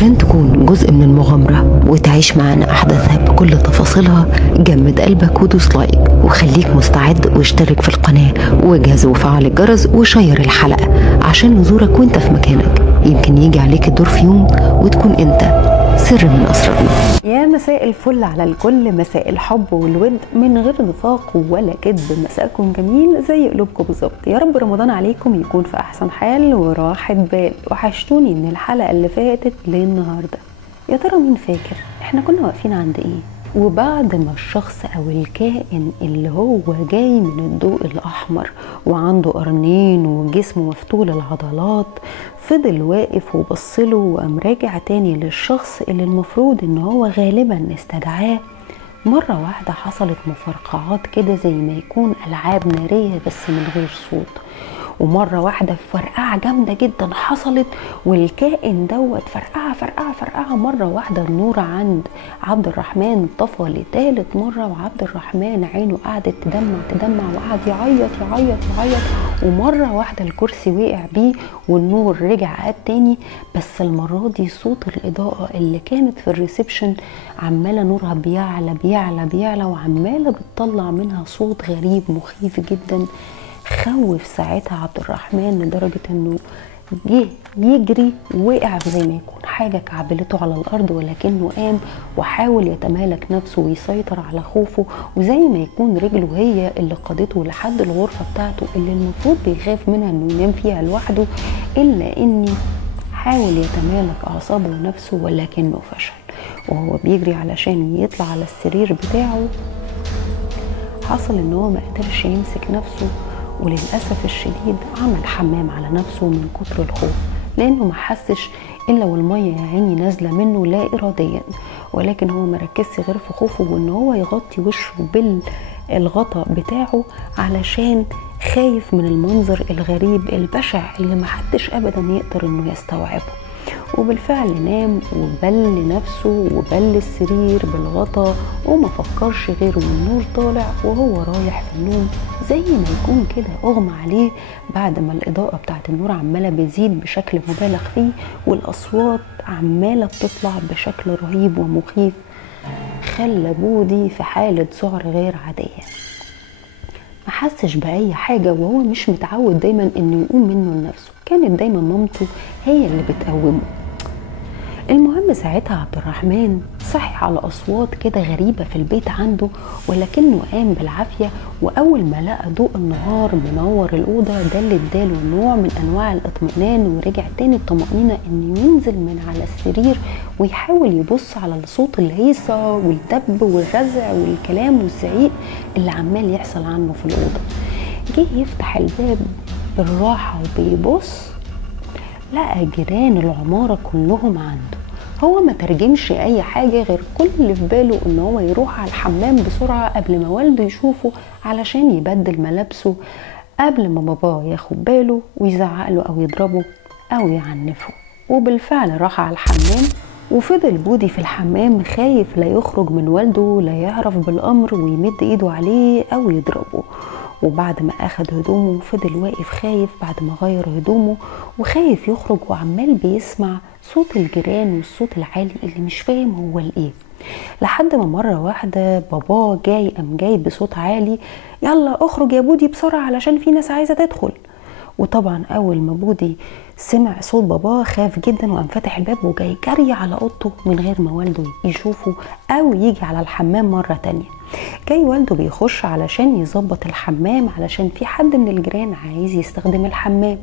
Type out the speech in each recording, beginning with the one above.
عشان تكون جزء من المغامرة وتعيش معانا أحداثها بكل تفاصيلها، جمد قلبك ودوس لايك وخليك مستعد واشترك في القناة واجهز وفعل الجرس وشير الحلقة عشان نزورك وانت في مكانك. يمكن يجي عليك الدور في يوم وتكون انت سر من أسرارنا. يا مساء الفل على الكل، مساء الحب والود من غير نفاق ولا كذب. مساءكم جميل زي قلوبكم بالظبط. يا رب رمضان عليكم يكون في احسن حال وراحة بال. وحشتوني من الحلقة اللي فاتت للنهاردة. يا ترى مين فاكر احنا كنا واقفين عند ايه؟ وبعد ما الشخص او الكائن اللي هو جاي من الضوء الاحمر وعنده قرنين وجسمه مفتول العضلات فضل واقف وبصله وقام راجع تاني للشخص اللي المفروض ان هو غالبا استدعاه، مرة واحدة حصلت مفرقعات كده زي ما يكون ألعاب نارية بس من غير صوت. ومرة واحدة فرقعة جامدة جدا حصلت والكائن دوت فرقعة مرة واحدة. النور عند عبد الرحمن طفى لتالت مرة، وعبد الرحمن عينه قعدت تدمع وقعد يعيط. ومرة واحدة الكرسي وقع بيه والنور رجع قاد تاني، بس المرة دي صوت الإضاءة اللي كانت في الريسبشن عمالة نورها بيعلى وعمالة بتطلع منها صوت غريب مخيف جدا. خوف ساعتها عبد الرحمن لدرجة انه جه يجري وقع زي ما يكون حاجة كعبلته على الارض، ولكنه قام وحاول يتمالك نفسه ويسيطر على خوفه، وزي ما يكون رجله هي اللي قادته لحد الغرفة بتاعته اللي المفروض بيخاف منها انه ينام فيها لوحده، الا اني حاول يتمالك اعصابه ونفسه ولكنه فشل. وهو بيجري علشان يطلع على السرير بتاعه حصل ان هو ما قدرش يمسك نفسه، وللأسف الشديد عمل حمام على نفسه من كتر الخوف، لأنه ما حسش إلا والمية يا عيني نازلة منه لا إراديا، ولكن هو مركزش غير في خوفه وإن هو يغطي وشه بالغطاء بتاعه علشان خايف من المنظر الغريب البشع اللي ما حدش أبدا يقدر إنه يستوعبه. وبالفعل نام وبل نفسه وبل السرير بالغطا وما فكرش غير والنور طالع وهو رايح في النوم، زي ما يكون كده اغمى عليه بعد ما الاضاءة بتاعت النور عمالة بتزيد بشكل مبالغ فيه والاصوات عمالة بتطلع بشكل رهيب ومخيف، خلى بودي في حالة ذعر غير عادية. ما حسش بأي حاجة وهو مش متعود دايما انه يقوم منه لنفسه، كانت دايما مامته هي اللي بتقومه. المهم ساعتها عبد الرحمن صحي على أصوات كده غريبة في البيت عنده، ولكنه قام بالعافية، وأول ما لقى ضوء النهار منور الأوضة ده اللي اداله نوع من أنواع الاطمئنان، ورجع تاني الطمأنينة إنه ينزل من على السرير ويحاول يبص على الصوت الهيصة والدب والرزع والكلام والزعيق اللي عمال يحصل عنه في الأوضة. جه يفتح الباب بالراحة وبيبص لقى جيران العمارة كلهم عنده. هو ما ترجمش اي حاجة غير كل اللي في باله ان هو يروح على الحمام بسرعة قبل ما والده يشوفه علشان يبدل ملابسه قبل ما باباه ياخد باله ويزعقله او يضربه او يعنفه. وبالفعل راح على الحمام وفضل بودي في الحمام خايف لا يخرج من والده لا يعرف بالامر ويمد ايده عليه او يضربه. وبعد ما اخد هدومه فضل واقف خايف بعد ما غير هدومه وخايف يخرج، وعمال بيسمع صوت الجيران والصوت العالي اللي مش فاهم هو الايه، لحد ما مرة واحدة باباه قام جاي بصوت عالي: يلا اخرج يا بودي بسرعة علشان في ناس عايزة تدخل. وطبعا اول ما بودي سمع صوت باباه خاف جدا وقام فاتح الباب وجاي جري على اوضته من غير ما والده يشوفه او يجي على الحمام مرة تانية. جاي والده بيخش علشان يظبط الحمام علشان في حد من الجيران عايز يستخدم الحمام،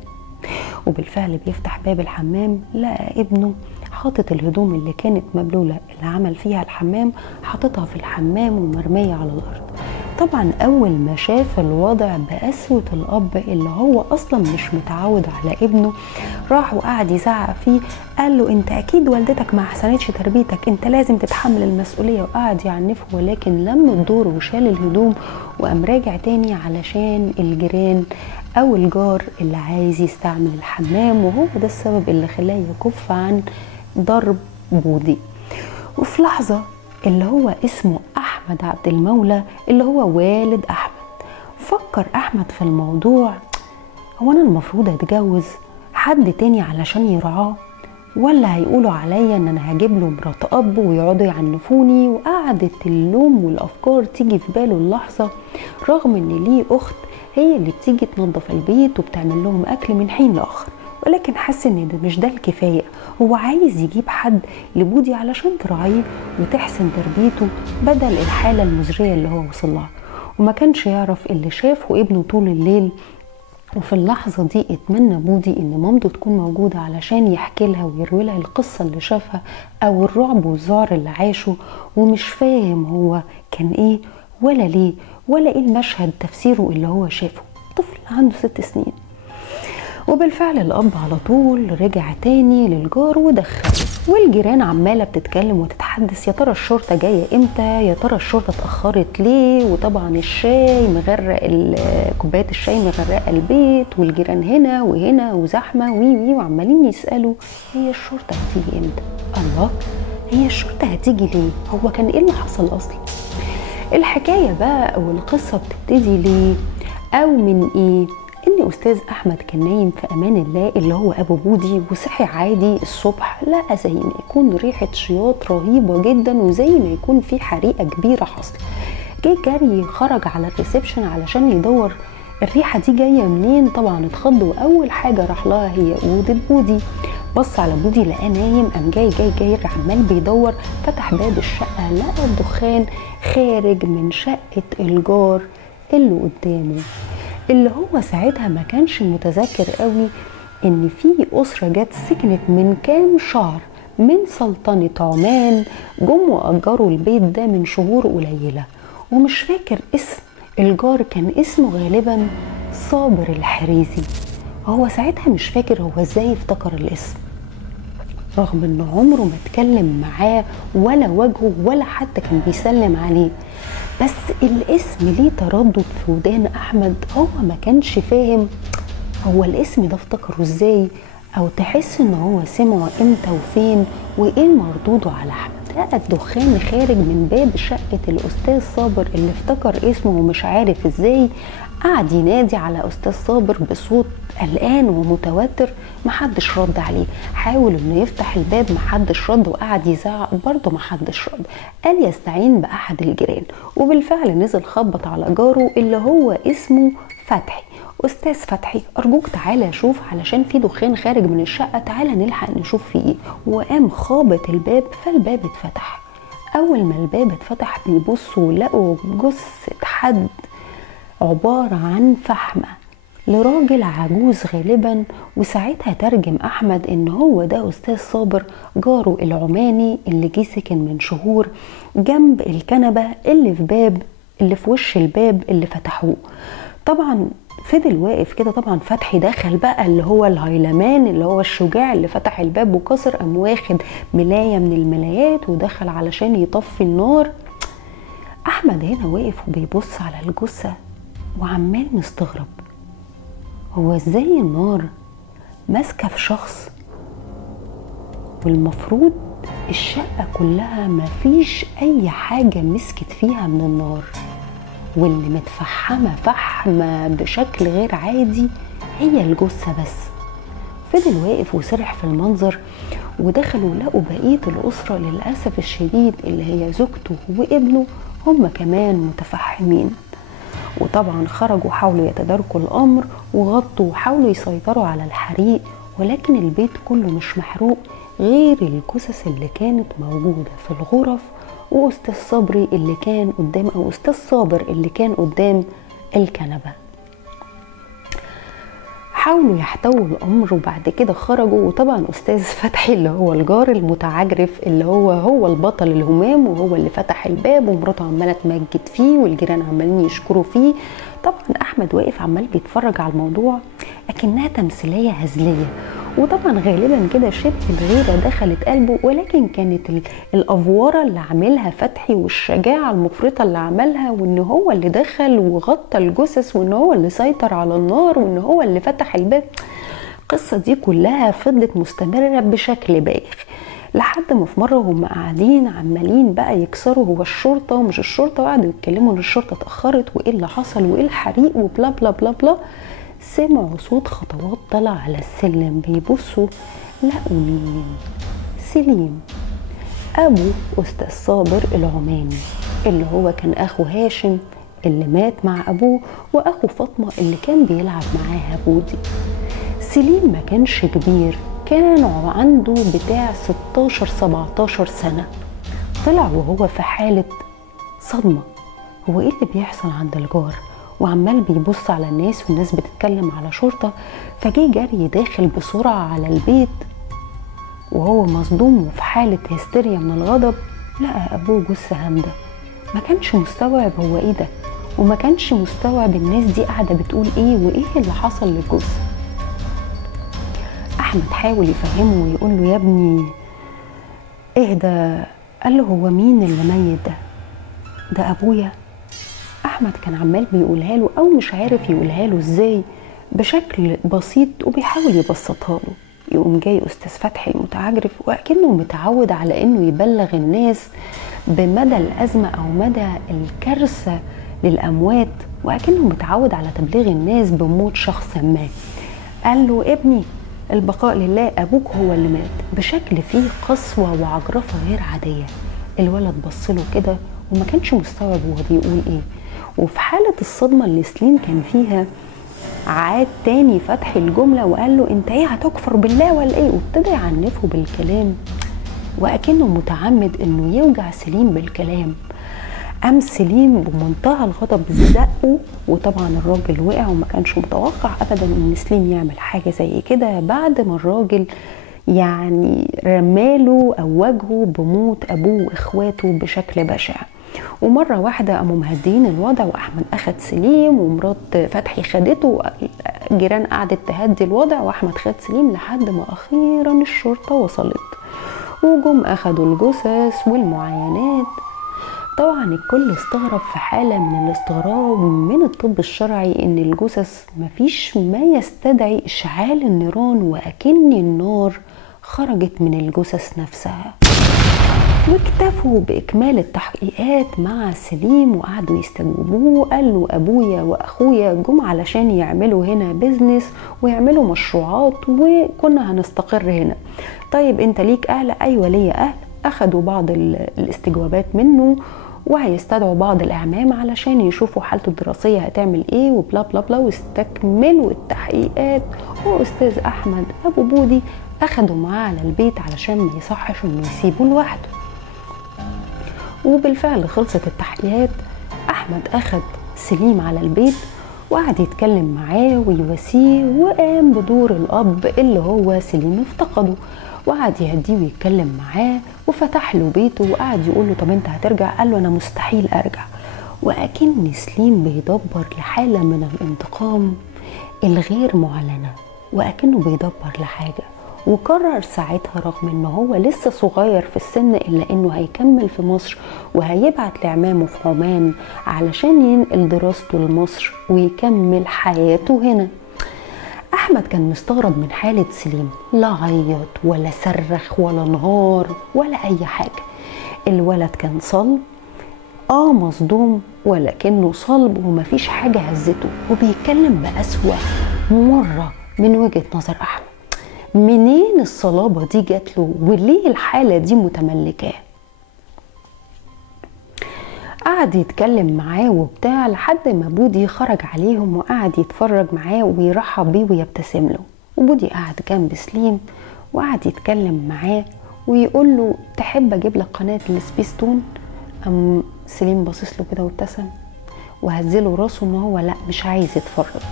وبالفعل بيفتح باب الحمام لقى ابنه حاطط الهدوم اللي كانت مبلولة اللي عمل فيها الحمام حاططها في الحمام ومرمية على الارض. طبعا اول ما شاف الوضع بقسوة الاب اللي هو اصلا مش متعود على ابنه راح وقعد يزعق فيه، قال له: انت اكيد والدتك ما احسنتش تربيتك، انت لازم تتحمل المسؤولية، وقعد يعنفه. ولكن لم الدور وشال الهدوم وقام راجع تاني علشان الجيران او الجار اللي عايز يستعمل الحمام، وهو ده السبب اللي خلاه يكف عن ضرب بودي. وفي لحظة اللي هو اسمه احمد عبد المولى اللي هو والد احمد فكر احمد في الموضوع: هو انا المفروض اتجوز حد تاني علشان يرعاه؟ ولا هيقولوا عليا ان انا هجيب له مرات اب ويقعدوا يعنفوني. وقعدت اللوم والافكار تيجي في باله اللحظه، رغم ان ليه اخت هي اللي بتيجي تنظف البيت وبتعمل لهم اكل من حين لاخر، ولكن حس ان ده مش ده الكفايه. هو عايز يجيب حد لبودي علشان تراعيه وتحسن تربيته بدل الحاله المزريه اللي هو وصل لها. وما كانش يعرف اللي شافه ابنه طول الليل. وفي اللحظة دي اتمنى بودي ان مامته تكون موجودة علشان يحكي لها ويروي لها القصة اللي شافها او الرعب والذعر اللي عاشه، ومش فاهم هو كان ايه ولا ليه ولا ايه المشهد تفسيره اللي هو شافه. طفل عنده 6 سنين. وبالفعل الاب على طول رجع تاني للجار ودخل، والجيران عماله بتتكلم وتتحدث، يا ترى الشرطه جايه امتى، يا ترى الشرطه اتاخرت ليه، وطبعا الشاي مغرق كوبايات الشاي مغرقه البيت، والجيران هنا وهنا وزحمه وي وعمالين يسالوا هي الشرطه هتيجي امتى. الله، هي الشرطه هتيجي ليه؟ هو كان ايه اللي حصل اصلا؟ الحكايه بقى او القصه بتبتدي ليه او من ايه؟ ان استاذ احمد كان نايم في امان الله اللي هو ابو بودي، وصحي عادي الصبح لقى زي ما يكون ريحه شياط رهيبه جدا، وزي ما يكون في حريقه كبيره حاصله. جه جري خرج على الريسبشن علشان يدور الريحه دي جايه منين. طبعا اتخض، واول حاجه راح لها هي اوضه بودي. بص على بودي لقاه نايم، قام جاي عمال بيدور. فتح باب الشقه لقى الدخان خارج من شقه الجار اللي قدامه، اللي هو ساعتها ما كانش متذكر قوي ان في اسره جت سكنت من كام شهر من سلطنه عمان، جم واجروا البيت ده من شهور قليله، ومش فاكر اسم الجار. كان اسمه غالبا صابر الحريزي. هو ساعتها مش فاكر هو ازاي افتكر الاسم، رغم ان عمره ما اتكلم معاه ولا واجهه ولا حتى كان بيسلم عليه. بس الاسم ليه تردد في ودان احمد، هو ما كانش فاهم هو الاسم ده افتكره ازاي، او تحس ان هو سمعه امتى وفين وايه مردوده على احمد. لقى الدخان خارج من باب شقة الاستاذ صابر اللي افتكر اسمه ومش عارف ازاي. قعد ينادي على استاذ صابر بصوت قلقان ومتوتر، محدش رد عليه. حاول انه يفتح الباب، محدش رد، وقعد يزعق برضه محدش رد. قال يستعين باحد الجيران، وبالفعل نزل خبط على جاره اللي هو اسمه فتحي. استاذ فتحي ارجوك تعالى شوف علشان في دخان خارج من الشقه، تعالى نلحق نشوف فيه ايه. وقام خابط الباب، فالباب اتفتح. اول ما الباب اتفتح بيبصوا لقوا جثه حد عباره عن فحمه لراجل عجوز غالبا. وساعتها ترجم احمد ان هو ده استاذ صابر جاره العماني اللي جه سكن من شهور جنب الكنبه اللي في وش الباب اللي فتحوه. طبعا فضل واقف كده. طبعا فتحي دخل بقى اللي هو الهيلمان اللي هو الشجاع اللي فتح الباب وكسر، قام واخد ملايه من الملايات ودخل علشان يطفي النار. احمد هنا واقف وبيبص على الجثه وعمال مستغرب، هو ازاي النار ماسكه في شخص والمفروض الشقه كلها مفيش اي حاجه مسكت فيها من النار، واللي متفحمه فحمه بشكل غير عادي هي الجثه بس. فضل واقف وسرح في المنظر، ودخلوا لقوا بقيه الاسره للاسف الشديد اللي هي زوجته وابنه هم كمان متفحمين. وطبعا خرجوا حاولوا يتداركوا الامر وغطوا وحاولوا يسيطروا على الحريق، ولكن البيت كله مش محروق غير الجثث اللي كانت موجوده في الغرف واستاذ صبري اللي كان قدام، او استاذ صابر اللي كان قدام الكنبه. حاولوا يحتووا الامر وبعد كده خرجوا. وطبعا استاذ فتحي اللي هو الجار المتعجرف اللي هو البطل الهمام، وهو اللي فتح الباب، ومراته عماله تمجد فيه والجيران عمالين يشكروا فيه. طبعا احمد واقف عمال بيتفرج على الموضوع اكنها تمثيليه هزليه، وطبعا غالبا كده شبه الغيره دخلت قلبه. ولكن كانت الافوره اللي عاملها فتحي والشجاعه المفرطه اللي عملها، وان هو اللي دخل وغطى الجثث، وان هو اللي سيطر على النار، وان هو اللي فتح الباب. القصه دي كلها فضلت مستمره بشكل بايخ لحد ما في مره هم قاعدين عمالين بقى يكسروا هو الشرطه ومش الشرطه، وقعدوا يتكلموا ان الشرطه اتاخرت وايه اللي حصل وايه الحريق وبلا بلا بلا بلا. سمعوا صوت خطوات طلع على السلم، بيبصوا لقوا مين؟ سليم أبو أستاذ صابر العماني، اللي هو كان أخو هاشم اللي مات مع أبوه، وأخو فاطمة اللي كان بيلعب معاها بودي. سليم ما كانش كبير، كان عنده بتاع 16-17 سنة. طلع وهو في حالة صدمة، هو ايه اللي بيحصل عند الجار؟ وعمال بيبص على الناس والناس بتتكلم على شرطة. فجي جري داخل بسرعة على البيت وهو مصدوم وفي حالة هستيريا من الغضب. لقى أبوه جثة هامدة. ما كانش مستوعب هو ايه ده، وما كانش مستوعب الناس دي قاعدة بتقول ايه وايه اللي حصل للجثة. أحمد حاول يفهمه ويقول له يا ابني اهدى. قال له هو مين اللي ميت ده؟ ده أبويا. أحمد كان عمال بيقولها له أو مش عارف يقولها له ازاي بشكل بسيط وبيحاول يبسطها له. يقوم جاي أستاذ فتحي المتعجرف وأكنه متعود على إنه يبلغ الناس بمدى الأزمة أو مدى الكارثة للأموات، وأكنه متعود على تبليغ الناس بموت شخص ما. قال له ابني البقاء لله، أبوك هو اللي مات، بشكل فيه قسوة وعجرفة غير عادية. الولد بصله كده وما كانش مستوعب هو بيقول ايه، وفي حالة الصدمة اللي سليم كان فيها عاد تاني فتحي الجملة وقال له انت ايه هتكفر بالله ولا ايه، وابتدى يعنفه بالكلام وأكنه متعمد انه يوجع سليم بالكلام. قام سليم بمنتهى الغضب زقه، وطبعا الراجل وقع وما كانش متوقع ابدا ان سليم يعمل حاجة زي كده بعد ما الراجل يعني رماله او واجهه بموت ابوه واخواته بشكل بشع. ومره واحده قاموا مهدين الوضع، واحمد اخد سليم ومرات فتحي خدته، الجيران قعدت تهدي الوضع واحمد خد سليم لحد ما اخيرا الشرطه وصلت وجم اخدوا الجثث والمعاينات. طبعا الكل استغرب في حاله من الاستغراب من الطب الشرعي ان الجثث مفيش ما يستدعي اشعال النيران، واكن النار خرجت من الجثث نفسها. واكتفوا باكمال التحقيقات مع سليم وقعدوا يستجوبوه. قال له ابويا واخويا جم علشان يعملوا هنا بيزنس ويعملوا مشروعات وكنا هنستقر هنا. طيب انت ليك اهل؟ ايوه ليا اهل. اخدوا بعض الاستجوابات منه وهيستدعوا بعض الاعمام علشان يشوفوا حالته الدراسيه هتعمل ايه وبلا بلا بلا، واستكملوا التحقيقات. واستاذ احمد ابو بودي اخدوا معاه على البيت علشان ما يصحش انه يسيبه لوحده. وبالفعل خلصت التحقيقات. احمد اخد سليم على البيت وقعد يتكلم معاه ويواسيه، وقام بدور الاب اللي هو سليم افتقده، وقعد يهديه ويتكلم معاه وفتح له بيته وقعد يقول له طب انت هترجع؟ قال له انا مستحيل ارجع. واكن سليم بيدبر لحاله من الانتقام الغير معلنه، واكنه بيدبر لحاجه. وقرر ساعتها رغم ان هو لسه صغير في السن الا انه هيكمل في مصر وهيبعت لعمامه في عمان علشان ينقل دراسته لمصر ويكمل حياته هنا. احمد كان مستغرب من حالة سليم، لا عيط ولا صرخ ولا انهار ولا اي حاجة. الولد كان صلب، مصدوم ولكنه صلب ومفيش حاجة هزته، وبيتكلم بقسوة مرة من وجهة نظر احمد. منين الصلابة دي جات له وليه الحالة دي متملكاه؟ قعد يتكلم معاه وبتاع لحد ما بودي خرج عليهم وقعد يتفرج معاه ويرحب بيه ويبتسم له. وبودي قعد جنب سليم وقعد يتكلم معاه ويقول له تحب اجيب لك قناة السبيستون؟ قام سليم باصص له كده وابتسم وهزله راسه ان هو لا مش عايز يتفرج.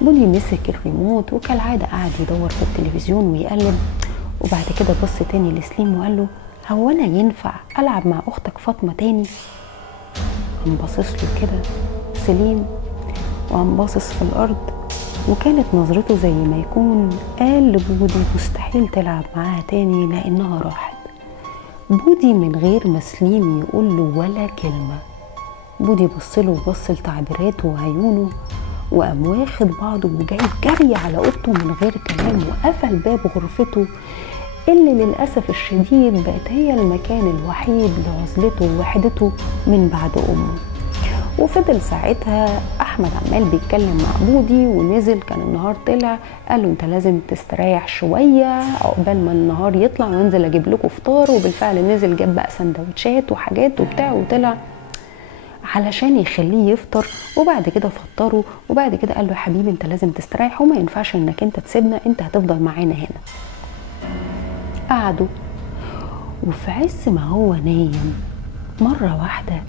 بودي مسك الريموت وكالعادة قعد يدور في التلفزيون ويقلب، وبعد كده بص تاني لسليم وقال له هو انا ينفع العب مع اختك فاطمة تاني؟ قام باصص له كده سليم وقام باصص في الارض، وكانت نظرته زي ما يكون قال لبودي مستحيل تلعب معاها تاني لانها راحت. بودي من غير ما سليم يقول له ولا كلمة، بودي بصله وبص لتعبيراته وعيونه وقام واخد بعضه وجاي جري على اوضته من غير كلام، وقفل باب غرفته اللي للأسف الشديد بقت هي المكان الوحيد لعزلته ووحدته من بعد أمه. وفضل ساعتها احمد عمال بيتكلم مع بودي ونزل، كان النهار طلع، قال له انت لازم تستريح شويه عقبال ما النهار يطلع وانزل اجيب لكم فطار. وبالفعل نزل جاب بقى سندوتشات وحاجات وبتاع وطلع علشان يخليه يفطر، وبعد كده فطره، وبعد كده قال له يا حبيبي انت لازم تستريح وما ينفعش انك انت تسيبنا، انت هتفضل معانا هنا. قعدوا، وفي عز ما هو نايم مرة واحدة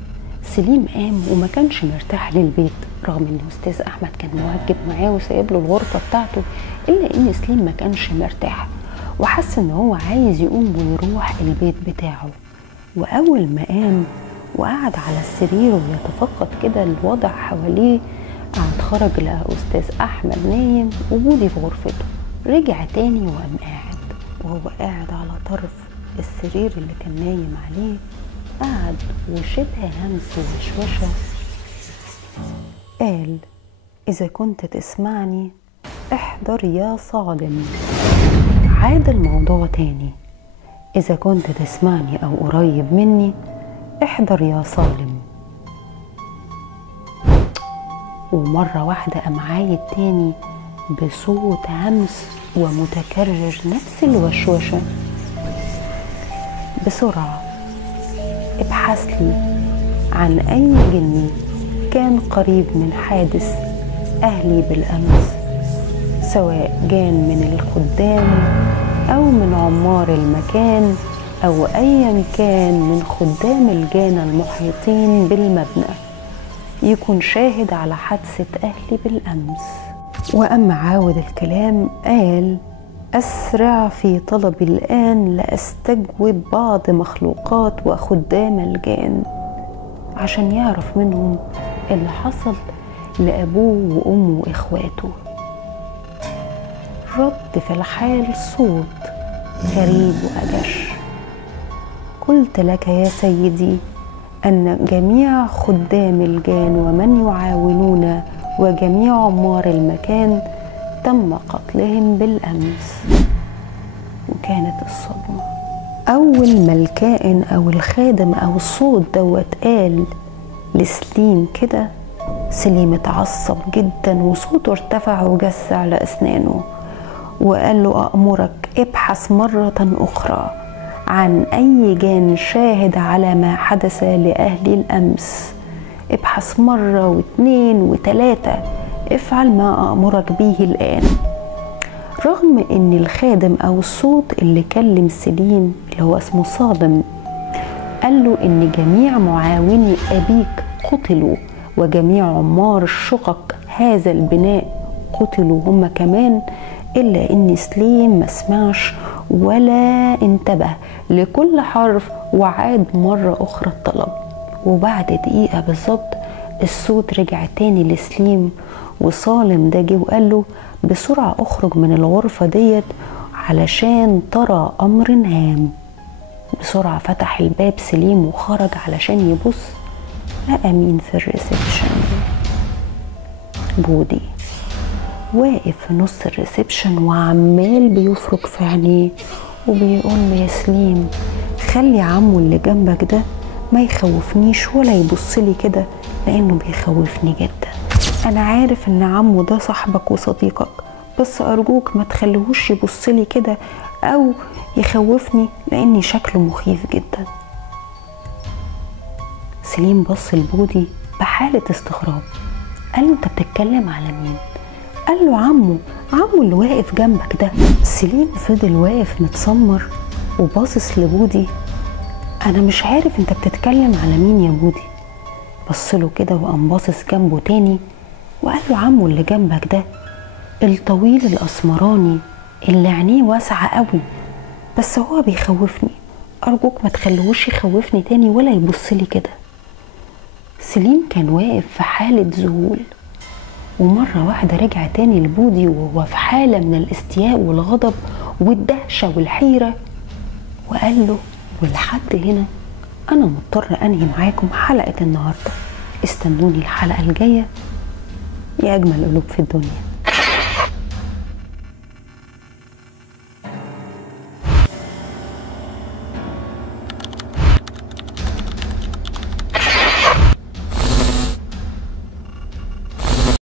سليم قام وما كانش مرتاح للبيت، رغم ان استاذ احمد كان موجب معاه وسايب له الغرفة بتاعته، الا ان سليم ما كانش مرتاح وحس ان هو عايز يقوم ويروح البيت بتاعه. واول ما قام وقعد على السرير ويتفقد كده الوضع حواليه، قعد خرج لقى استاذ احمد نايم وبودي في غرفته. رجع تاني وقام قاعد، وهو قاعد على طرف السرير اللي كان نايم عليه قعد وشبه همس وشوشة قال إذا كنت تسمعني احضر يا صادم. عاد الموضوع تاني، إذا كنت تسمعني أو قريب مني احضر يا صالم. ومرة واحدة قام عايد تاني بصوت همس ومتكرر نفس الوشوشة، بسرعة ابحث لي عن أي جني كان قريب من حادث أهلي بالأمس، سواء جان من الخدام أو من عمار المكان أو أيا كان من خدام الجان المحيطين بالمبنى، يكون شاهد على حادثة أهلي بالأمس. وأما عاود الكلام قال أسرع في طلبي الآن لأستجوب بعض مخلوقات وخدام الجان عشان يعرف منهم اللي حصل لأبوه وأمه وإخواته. رد في الحال صوت غريب وأجش، قلت لك يا سيدي أن جميع خدام الجان ومن يعاونون وجميع عمار المكان تم قتلهم بالأمس. وكانت الصدمة أول ما الكائن أو الخادم أو الصوت دوت قال لسليم كده، سليم اتعصب جدا وصوته ارتفع وجس على أسنانه وقال له أأمرك ابحث مرة أخرى عن أي جان شاهد على ما حدث لأهل الأمس، ابحث مرة واثنين وثلاثة، افعل ما أأمرك به الآن. رغم ان الخادم او الصوت اللي كلم سليم اللي هو اسمه صادم قال له ان جميع معاوني ابيك قتلوا وجميع عمار الشقق هذا البناء قتلوا هم كمان، الا ان سليم ما سمعش ولا انتبه لكل حرف وعاد مرة اخرى الطلب. وبعد دقيقة بالظبط الصوت رجع تاني لسليم، وصالم ده جه وقال له بسرعة اخرج من الغرفة ديت علشان ترى امر هام. بسرعة فتح الباب سليم وخرج علشان يبص، لقى مين في الريسبشن؟ بودي واقف في نص الريسبشن وعمال بيفرك في عينيه وبيقول له يا سليم خلي عمو اللي جنبك ده ما يخوفنيش ولا يبصلي كده لانه بيخوفني جدا. انا عارف ان عمو ده صاحبك وصديقك، بس ارجوك ما تخليهوش يبصلي كده او يخوفني لاني شكله مخيف جدا. سليم بص لبودي بحالة استغراب، قال له انت بتتكلم على مين؟ قال له عمو اللي واقف جنبك ده. سليم فضل واقف متسمر وباصص لبودي، انا مش عارف انت بتتكلم على مين يا بودي. بصله كده وقام باصص جنبه تاني وقال له عمو اللي جنبك ده الطويل الاسمراني اللي عينيه واسعه قوي، بس هو بيخوفني، ارجوك ما تخليهوش يخوفني تاني ولا يبصلي كده. سليم كان واقف في حاله ذهول، ومره واحده رجع تاني لبودي وهو في حاله من الاستياء والغضب والدهشه والحيره، وقال له ولحد هنا انا مضطر انهي معاكم حلقه النهارده، استنوني الحلقه الجايه يا اجمل قلوب في الدنيا.